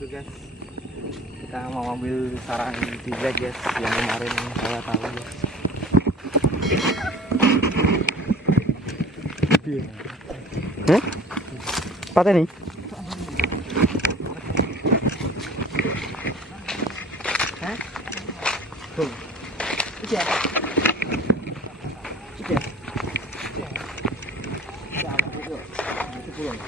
wabarakatuh guys. Kita mau ambil sarang ciblekk guys, yang kemarin saya tahu guys. Patah nih. Iya. Itu burung.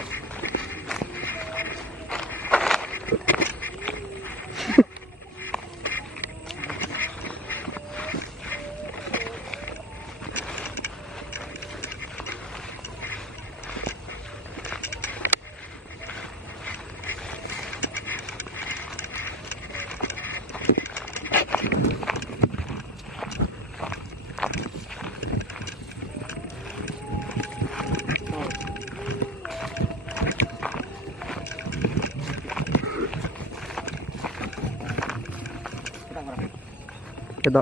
Gitu.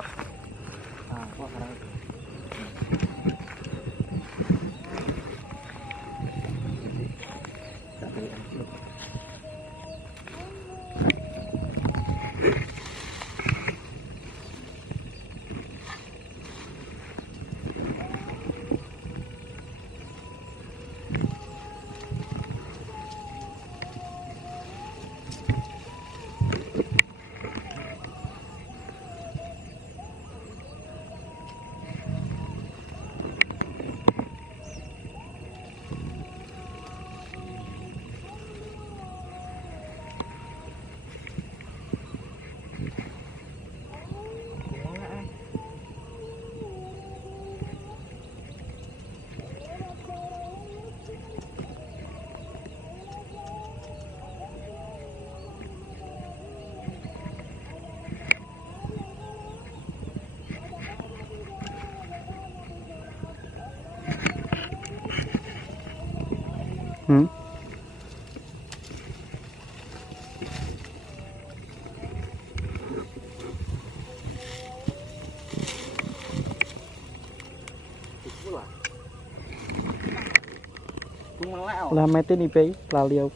Lah metin ipe lali aku.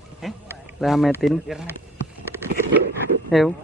Lah metin. Ew.